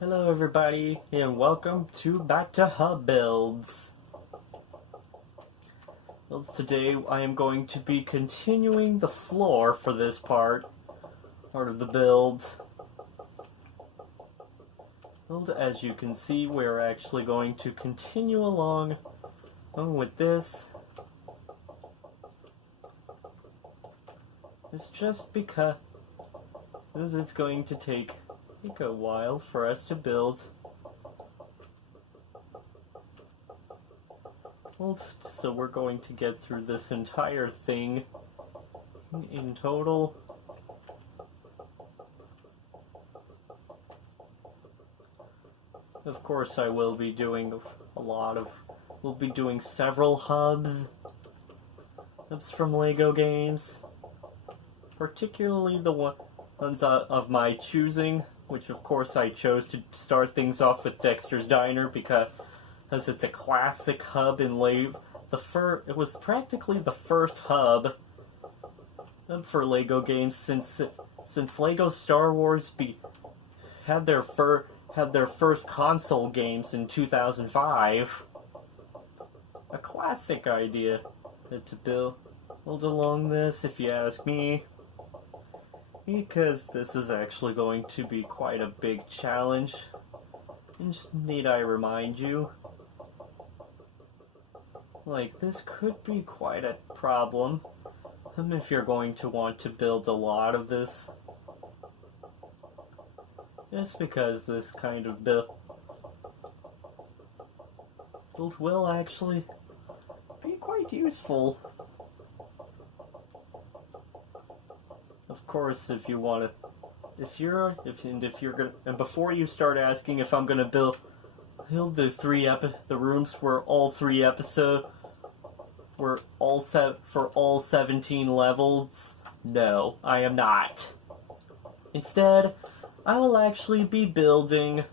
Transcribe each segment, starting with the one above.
Hello everybody, and welcome back to Hub Builds. Today I am going to be continuing the floor for this part of the build. As you can see, we're actually going to continue along with this. It's just because it's going to take a while for us to build. So we're going to get through this entire thing in total. Of course, I will be doing we'll be doing several hubs from LEGO games, particularly the ones of my choosing, which of course I chose to start things off with Dexter's Diner because it's a classic hub in LEGO. It was practically the first hub for LEGO games since LEGO Star Wars had their first console games in 2005. A classic idea to build along this, if you ask me, because this is actually going to be quite a big challenge. And need I remind you, this could be quite a problem if you're going to want to build a lot of this. Just because this kind of build will actually be quite useful. Of course, if you want to, and before you start asking if I'm gonna build the rooms for all 3 episodes, for all 17 levels, no, I am not. Instead, I will actually be building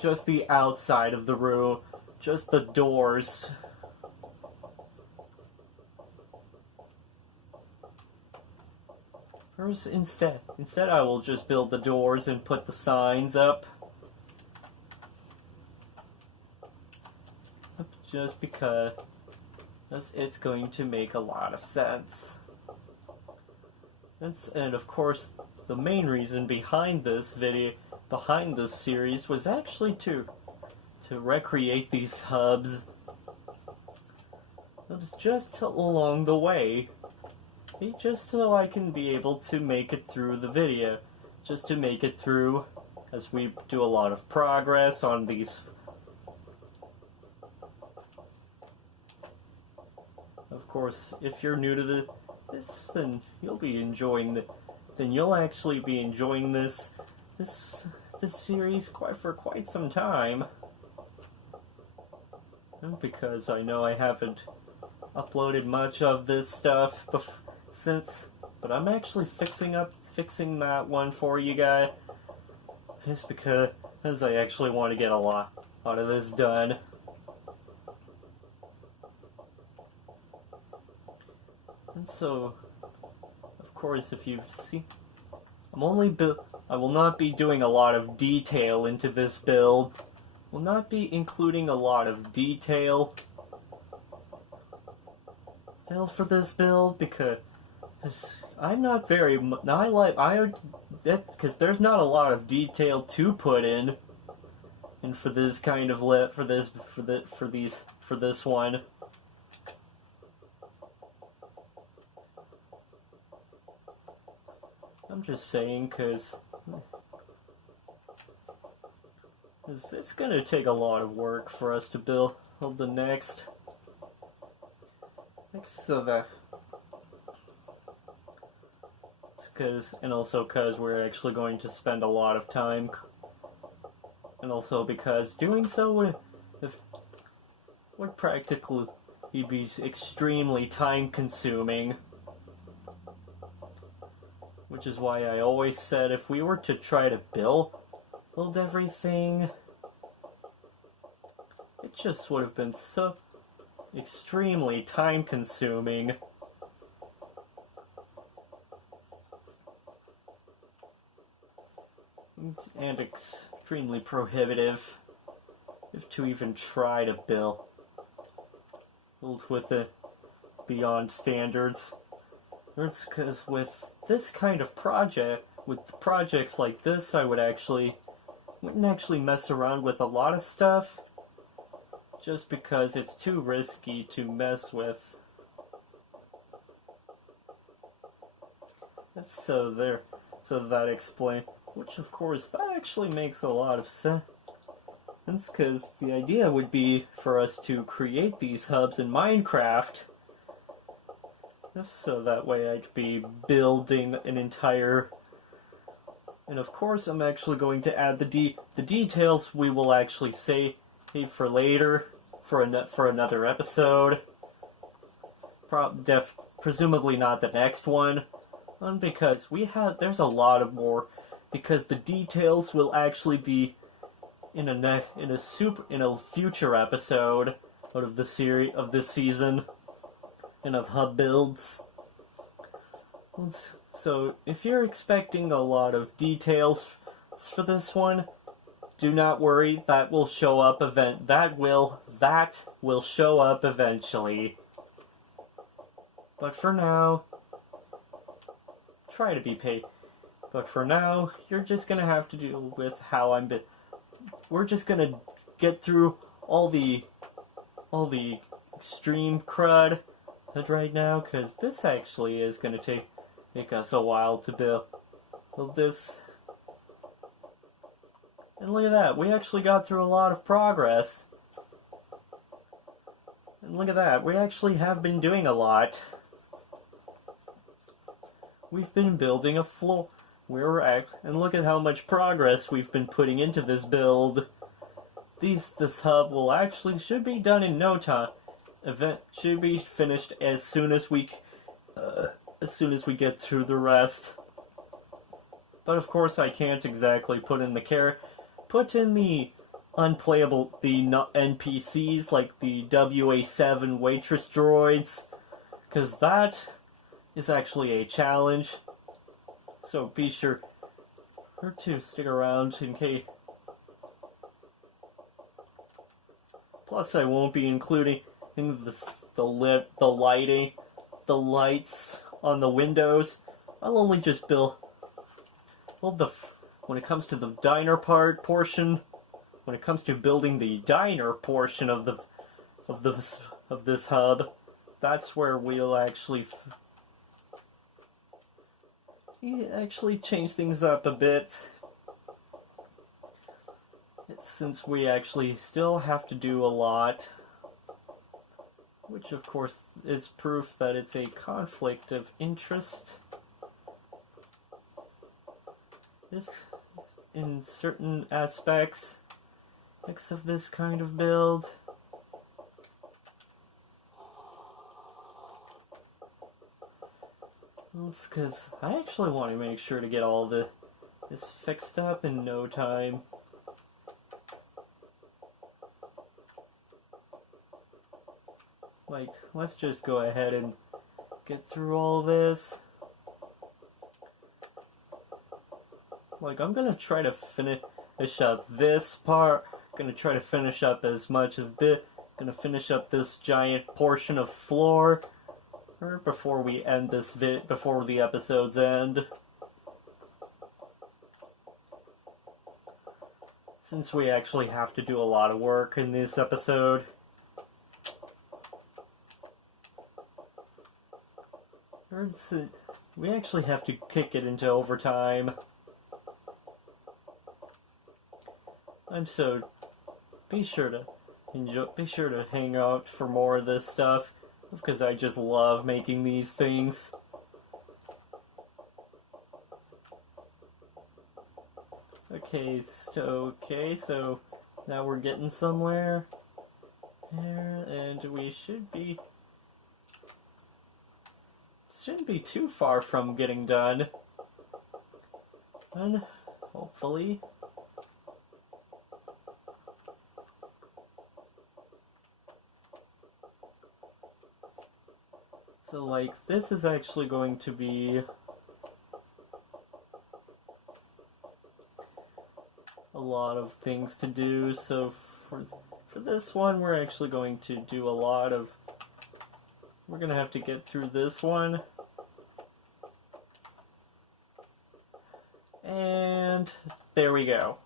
just the outside of the room, just the doors. Instead I will just build the doors and put the signs up. Just because it's going to make a lot of sense. And of course, the main reason behind this series, was actually to recreate these hubs. Just along the way. Just so I can be able to make it through the video. Just to make it through as we do a lot of progress on these. Of course, if you're new to this, then you'll actually be enjoying this series for quite some time. Because I know I haven't uploaded much of this stuff but I'm actually fixing that one for you guys, just because I actually want to get a lot of this done. And so, of course, if you see, I will not be doing a lot of detail into this build. Will not be including a lot of detail for this build because I'm not very. Because there's not a lot of detail to put in, and for this kind of for this one. I'm just saying, because it's gonna take a lot of work for us to build the next. Because we're actually going to spend a lot of time, and also because doing so would practically be extremely time consuming, which is why I always said if we were to try to build everything, it just would have been so extremely time consuming. and extremely prohibitive if to even try to build with it beyond standards. It's because with this kind of project, with projects like this, I wouldn't actually mess around with a lot of stuff, just because it's too risky to mess with. So that explains, which of course that actually makes a lot of sense, because the idea would be for us to create these hubs in Minecraft, so that way I'd be building an entire, and of course I'm actually going to add the details we will actually save for later, for another episode, presumably not the next one. Because there's a lot of more, because the details will actually be in a future episode of the series of this season, and of hub builds. So if you're expecting a lot of details for this one, do not worry. That will show up that will show up eventually. But for now, try to be paid. But for now, you're just gonna have to deal with how we're just gonna get through all the extreme crud right now, because this actually is gonna take us a while to build this. And look at that, we actually got through a lot of progress. And look at that, we actually have been doing a lot. We've been building a floor. And look at how much progress we've been putting into this build. This hub should be done in no time. Should be finished as soon as we get through the rest. But of course, I can't exactly put in the unplayable, NPCs like the WA7 waitress droids, because that is actually a challenge, so be sure to stick around in case. Plus, I won't be including the lights on the windows. I'll only just build when it comes to the diner portion. When it comes to building the diner portion of this hub, that's where we'll actually change things up a bit, since we actually still have to do a lot, which of course is proof that it's a conflict of interest in certain aspects of this kind of build. It's because I actually want to make sure to get all this fixed up in no time. Let's just go ahead and get through all this. I'm gonna try to finish up this part. Gonna try to finish up as much of this. Gonna finish up this giant portion of floor before we end before the episodes end. Since we actually have to do a lot of work in this episode. We actually have to kick it into overtime. Be sure to hang out for more of this stuff, because I just love making these things. Okay, so now we're getting somewhere. And we shouldn't be too far from getting done. And hopefully. So this is actually going to be a lot of things to do, so for this one, we're actually going to do a lot of... We're going to have to get through this one. And there we go.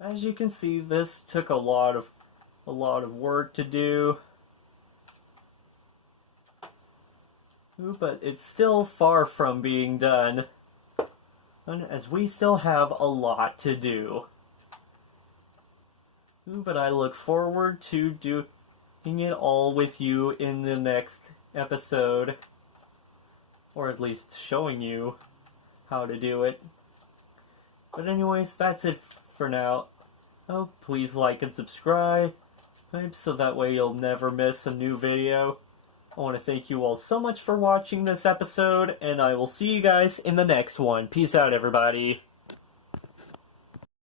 As you can see, this took a lot of work to do. Ooh, but it's still far from being done, as we still have a lot to do. Ooh, but I look forward to doing it all with you in the next episode. Or at least showing you how to do it. But anyways, that's it for now. Oh, please like and subscribe, so that way you'll never miss a new video. I want to thank you all so much for watching this episode, and I will see you guys in the next one. Peace out, everybody.